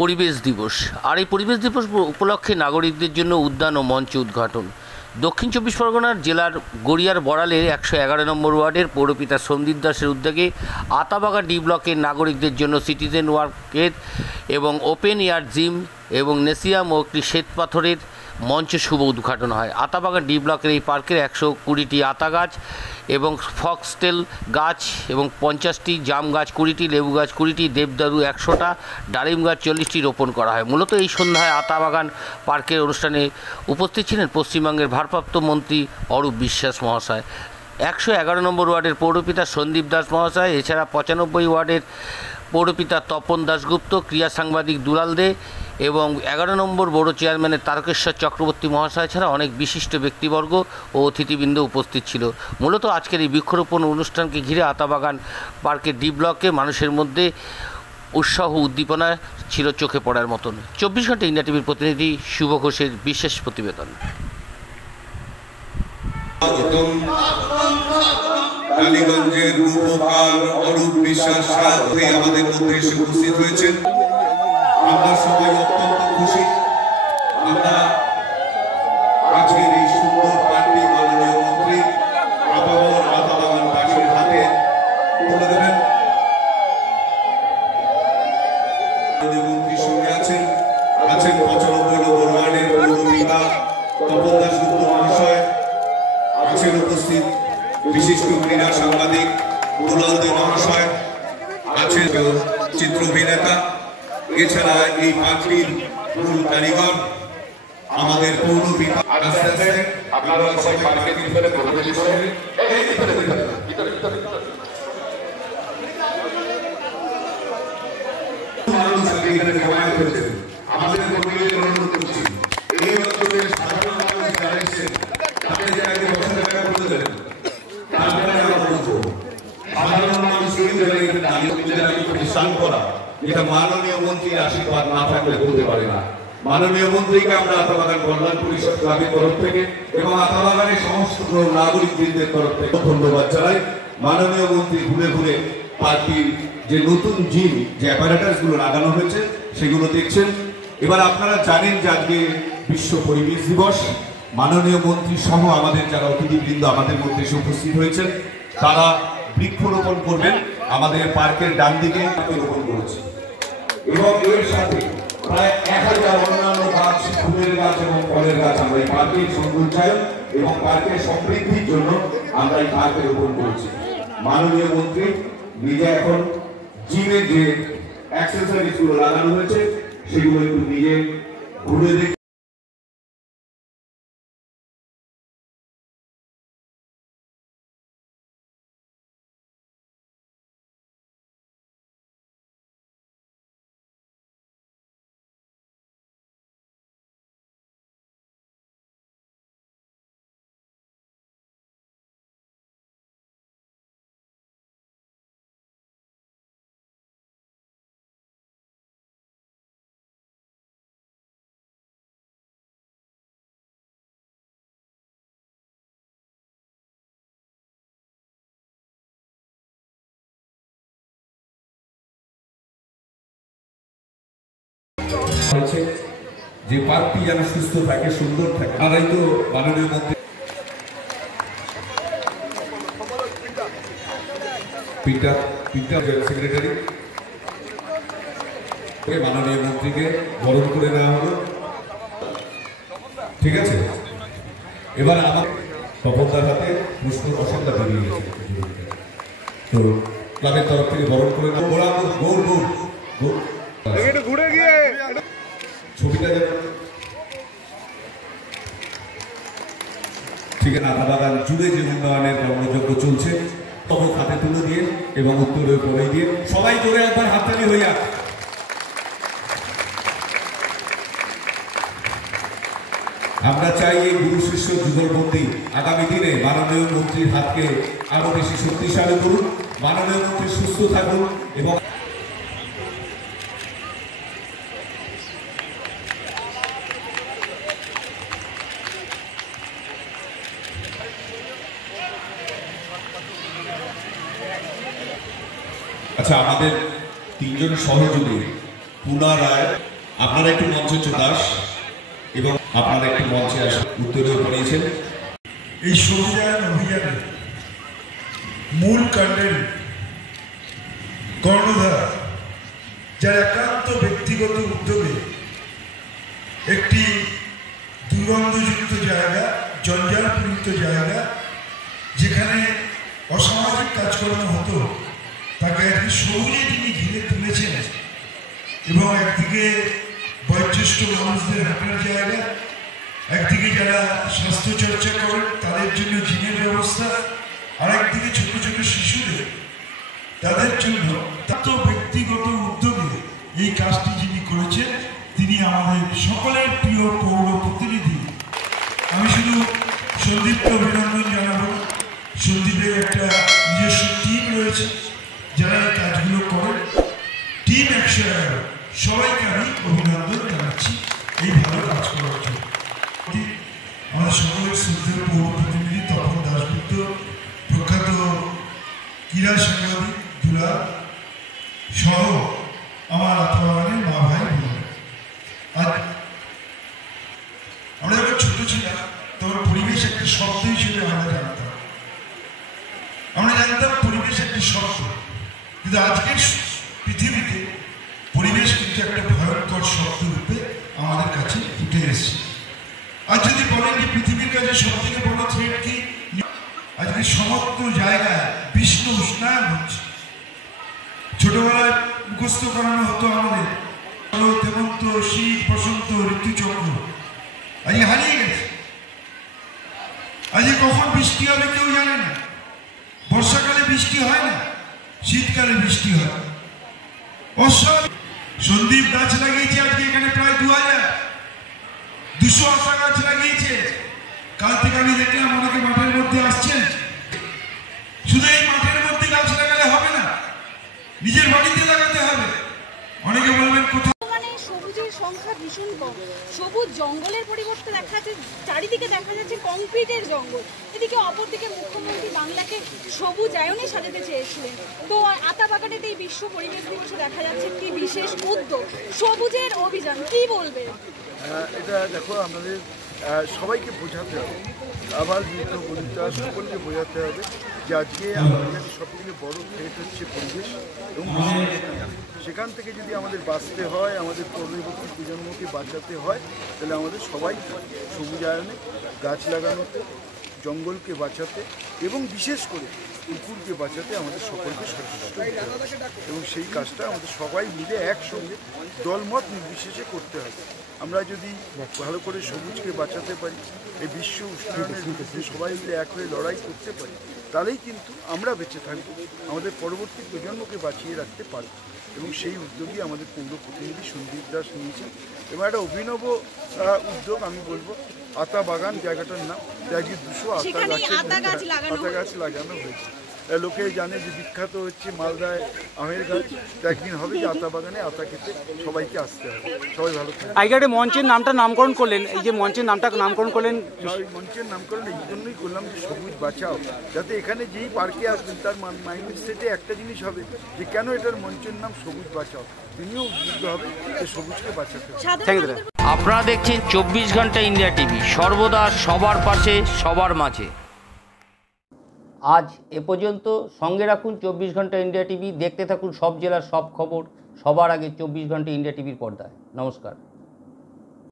পরিবেশ দিবস। আর এই পরিবেশ দিবস উপলক্ষে নাগরিকদের জন্য উদ্যান ও মঞ্চ উদ্ঘাটন। দক্ষিণ চব্বিশ পরগনার জেলার গড়িয়ার বড়ালের 111 নম্বর ওয়ার্ডের পৌরপিতা সন্দীপ দাসের উদ্যোগে আতাবাগা ডি ব্লকের নাগরিকদের জন্য সিটিজেন ওয়ার্কের এবং ওপেন এয়ার জিম এবং নেসিয়াম ও একটি শ্বেতপাথরের মঞ্চ শুভ উদ্ঘাটন হয়। আতাবাগা ডি ব্লকের এই পার্কের 120টি আতা গাছ এবং ফক্সটেল গাছ এবং 50টি জাম গাছ, 20টি লেবু গাছ, 20টি দেবদারু, 100টা ডালিম গাছ, 40টি রোপণ করা হয়। মূলত এই সন্ধ্যায় আতাবাগান পার্কের অনুষ্ঠানে উপস্থিত ছিলেন পশ্চিমবঙ্গের ভারপ্রাপ্ত মন্ত্রী অরূপ বিশ্বাস মহাশয়, 111 নম্বর ওয়ার্ডের পৌরপিতা সন্দীপ দাস মহাশয়, এছাড়া 95 ওয়ার্ডের পৌরপিতা তপন দাশগুপ্ত, ক্রীড়া সাংবাদিক দুলাল দে এবং 11 নম্বর বড় চেয়ারম্যানের তারকেশ্বর চক্রবর্তী মহাশয় ছাড়া অনেক বিশিষ্ট ব্যক্তিবর্গ ও অতিথিবৃন্দ উপস্থিত ছিল। মূলত আজকের এই বৃক্ষরোপণ অনুষ্ঠানকে ঘিরে আতাবাগান পার্কের ডি ব্লকে মানুষের মধ্যে উৎসাহ উদ্দীপনা ছিল চোখে পড়ার মতন। 24 ঘন্টা ইন্ডিয়া টিভির প্রতিনিধি শুভ ঘোষের বিশেষ প্রতিবেদন। টালিগঞ্জের রূপকার অরূপ বিশ্বাস আমাদের মধ্যে এসে উপস্থিত হয়েছেন। আমরা সবাই অত্যন্ত খুশি। আমরা আজকের এই সুন্দর পার্টি মাননীয় মন্ত্রী আতাবাগান পার্কের হাতে তুলে দেবেন। মন্ত্রীর সঙ্গে আছেন 95 নম্বর ওয়ার্ডের পৌরপিতা তপন দাশগুপ্ত মহাশয়, আছেন উপস্থিত বিশিষ্ট ক্রীড়া সাংবাদিক দুলাল দে মহাশয়, আছেন চিত্র অভিনেতা, এছাড়া এই পার্টির মূল কারিগর আমাদের পৌরপিতা। আস্তে আস্তে আপনারা সবাই পার্কের ভিতরে প্রবেশ করে আমাদের কর্মীদের অনুরোধ করছি, এই অঞ্চলের সাধারণ মানুষ যারা এসেছেন তাদের জায়গায় বসার জায়গা করে দেবেন। তারপরে আমরা বলবো সাধারণ মানুষকে বিশ্রাম করা, যেটা মাননীয় মন্ত্রীর আশীর্বাদ না থাকলে বলতে পারে না। মাননীয় মন্ত্রীকে আমরা আতাবাগান কল্যাণ পরিষদ ক্লাবের তরফ থেকে এবং আতাবাগানের সমস্ত নাগরিকবৃন্দের তরফ থেকে ধন্যবাদ জানাই। মাননীয় মন্ত্রী ঘুরে ঘুরে পার্টির যে নতুন জিম, যে অ্যাপারেটাস গুলো লাগানো হয়েছে সেগুলো দেখছেন। এবার আপনারা জানেন যে আজকে বিশ্ব পরিবেশ দিবস। মাননীয় মন্ত্রী সহ আমাদের যারা অতিথিবৃন্দ আমাদের মধ্যে এসে উপস্থিত হয়েছেন তারা বৃক্ষরোপণ করবেন। আমাদের পার্কের ডান দিকে রোপণ করেছে এবং এর সাথে প্রায় 1000 অন্যান্য গাছ, ফুলের গাছ এবং ফলের গাছ আমরা এই পার্কের সৌন্দর্যায়ন এবং পার্কের সমৃদ্ধির জন্য আমরা এই পার্কে রোপণ করেছি। মাননীয় মন্ত্রী নিজে এখন জিমের যে অ্যাক্সেসরিজ গুলো লাগানো হয়েছে সেগুলো একটু নিজে ঘুরে দেখে যে পার্কটি যেন সুস্থ থাকে, সুন্দর থাকে। আমরাই তো মাননীয় মন্ত্রী সেক্রেটারি মাননীয় মন্ত্রীকে বরণ করে নেওয়া হলো। ঠিক আছে, এবার আমার তপনদার হাতে পুষ্প অসংখ্য বেরিয়ে গেছে, তো ক্লাবের তরফ থেকে বরণ করে নেওয়া। ঘুরে গিয়ে ছবিটা ঠিক আছে। আতাবাগান জুড়ে যে উন্নয়নের কর্মযজ্ঞ চলছে তখন হাতে তুলে দিয়ে এবং উত্তরে পড়ে দিয়ে সবাই জোরে একবার হাততালি হইয়া। আমরা চাই এই গুরু শিষ্য যুগলবন্দী আগামী দিনে মাননীয় মন্ত্রীর হাতকে আরো বেশি শক্তিশালী করুন, মাননীয় মন্ত্রী সুস্থ থাকুন এবং আচ্ছা, আমাদের 3 জন সহযোগী পুনা রায়, আপনারা একটু মঞ্চে দাস এবং আপনারা একটু মঞ্চে আসে উত্তরেও বানিয়েছেন। এই সবুজায়ন অভিযানে মূল কাণ্ডের কর্ণধার যার একান্ত ব্যক্তিগত উদ্যোগে একটি দুর্গন্ধযুক্ত জায়গা, জঞ্জালপূরিত জায়গা, যেখানে অসামাজিক কাজকর্ম হতো, তাকে একটি সবুজে তিনি ঘিরে তুলেছেন এবং একদিকে বয়োজ্যেষ্ঠ মানুষদের হাঁটার জায়গা, একদিকে যারা স্বাস্থ্য চর্চা করেন তাদের জন্য জিমের ব্যবস্থা, আর একদিকে ছোট ছোট শিশুদের তাদের জন্য তার ব্যক্তিগত উদ্যোগে এই কাজটি যিনি করেছেন তিনি আমাদের সকলের প্রিয় পৌর প্রতিনিধি। আমি শুধু সন্দীপকে অভিনন্দন জানাবো। সন্দীপের একটা নিজস্ব টিম রয়েছে যারা এই কাজগুলো করেন, টিম 111, সবাইকে আমি অভিনন্দন জানাচ্ছি এই ভালো কাজ করার জন্য। আমাদের সকলের শ্রদ্ধেয় পৌর প্রতিনিধি তপন দাশগুপ্ত, প্রখ্যাত ক্রীড়া সাংবাদিক দুলাল সহ আমার আত্মবাগানের মা ভাই বোন। আজ আমরা যখন ছোট ছিলাম তখন পরিবেশ একটা শব্দ হিসেবে আমরা জানতাম পরিবেশ একটি শব্দ, কিন্তু আজকের পৃথিবীতে পরিবেশ কিন্তু একটা ভয়ঙ্কর শব্দ রূপে আমাদের কাছে উঠে এসেছে। আর যদি বলেন যে পৃথিবীর কাছে সব থেকে বড় থ্রেট কি, আজকে সমস্ত জায়গায় বিশ্ব উষ্ণায়ন হচ্ছে। ছোটবেলায় মুখস্থ করানো হতো আমাদের হেমন্ত, শীত, বসন্ত, ঋতুচক্র, আজকে হারিয়ে গেছে। আজকে কখন বৃষ্টি হবে কেউ জানে না। বর্ষাকালে বৃষ্টি হয় না, শীতকালে বৃষ্টি হয়। সন্দীপ গাছ লাগিয়েছে আজকে এখানে প্রায় 200 আতা গাছ লাগিয়েছে। কাল থেকে আমি দেখলাম অনেকে মাঠের মধ্যে আসছেন। শুধু এই মাঠের মধ্যে গাছ লাগালে হবে না, নিজের বাড়িতে লাগাতে হবে। অনেকে বলবেন কোথাও সবুজের সংখ্যা ভীষণ কম, সবুজ জঙ্গলের পরিবর্তে দেখা যাচ্ছে চারিদিকে দেখা যাচ্ছে কংক্রিটের জঙ্গল। এদিকে অপরদিকে মুখ্যমন্ত্রী বাংলাকে সবুজায়নে সাজাতে চেয়েছিলেন। তো আতাবাগানের এই বিশ্ব পরিবেশ দিবসে দেখা যাচ্ছে কি বিশেষ উদ্যোগ, সবুজের অভিযান, কি বলবে? এটা দেখো, আমাদের সবাইকে বোঝাতে হবে, আবার বৃদ্ধ বনিতা সকলকে বোঝাতে হবে যে আজকে আমাদের সবথেকে বড় থ্রেট হচ্ছে পরিবেশ এবং সেখান থেকে যদি আমাদের বাঁচতে হয়, আমাদের পরবর্তী প্রজন্মকে বাঁচাতে হয়, তাহলে আমাদের সবাই সবুজায়নে গাছ লাগানোতে, জঙ্গলকে বাঁচাতে এবং বিশেষ করে পুকুরকে বাঁচাতে আমাদের সকলকে সচেষ্ট হতে হবে এবং সেই কাজটা আমাদের সবাই মিলে একসঙ্গে দলমত নির্বিশেষে করতে হবে। আমরা যদি ভালো করে সবুজকে বাঁচাতে পারি, এই বিশ্ব উষ্ণায়নের বিরুদ্ধে সবাই মিলে এক হয়ে লড়াই করতে পারি, তাহলেই কিন্তু আমরা বেঁচে থাকব, আমাদের পরবর্তী প্রজন্মকে বাঁচিয়ে রাখতে পারব। এবং সেই উদ্যোগই আমাদের পৌর প্রতিনিধি সন্দীপ দাস নিয়েছেন এবং একটা অভিনব উদ্যোগ আমি বলবো। আতা বাগান জায়গাটার নাম, আজকে 200 আতা গাছ লাগানো হয়েছে। লোকে জানে যে বিখ্যাত হচ্ছে মালদায় আমের গাছ, তো একদিন হবে যে আতা বাগানে আতা খেতে সবাইকে আসতে হবে। সবাই ভালো থাকবে। আইগাটে মঞ্চের নামটা নামকরণ করলেন, এই যে মঞ্চের নামটা নামকরণ করলেন, ওই মঞ্চের নামকরণ এই জন্যই করলাম যে সবুজ বাঁচাও, যাতে এখানে যেই পার্কে আসবেন তার মাইন্ড সেটে একটা জিনিস হবে যে কেন এটার মঞ্চের নাম সবুজ বাঁচাও, তিনিও উদ্বুদ্ধ হবে যে সবুজকে বাঁচাতে হবে। আপনারা দেখছেন 24 ঘন্টা ইন্ডিয়া টিভি, সর্বদা সবার পাশে, সবার মাঝে। আজ এ পর্যন্ত। সঙ্গে রাখুন 24 ঘন্টা ইন্ডিয়া টিভি, দেখতে থাকুন সব জেলার সব খবর সবার আগে 24 ঘন্টা ইন্ডিয়া টিভির পর্দায়। নমস্কার।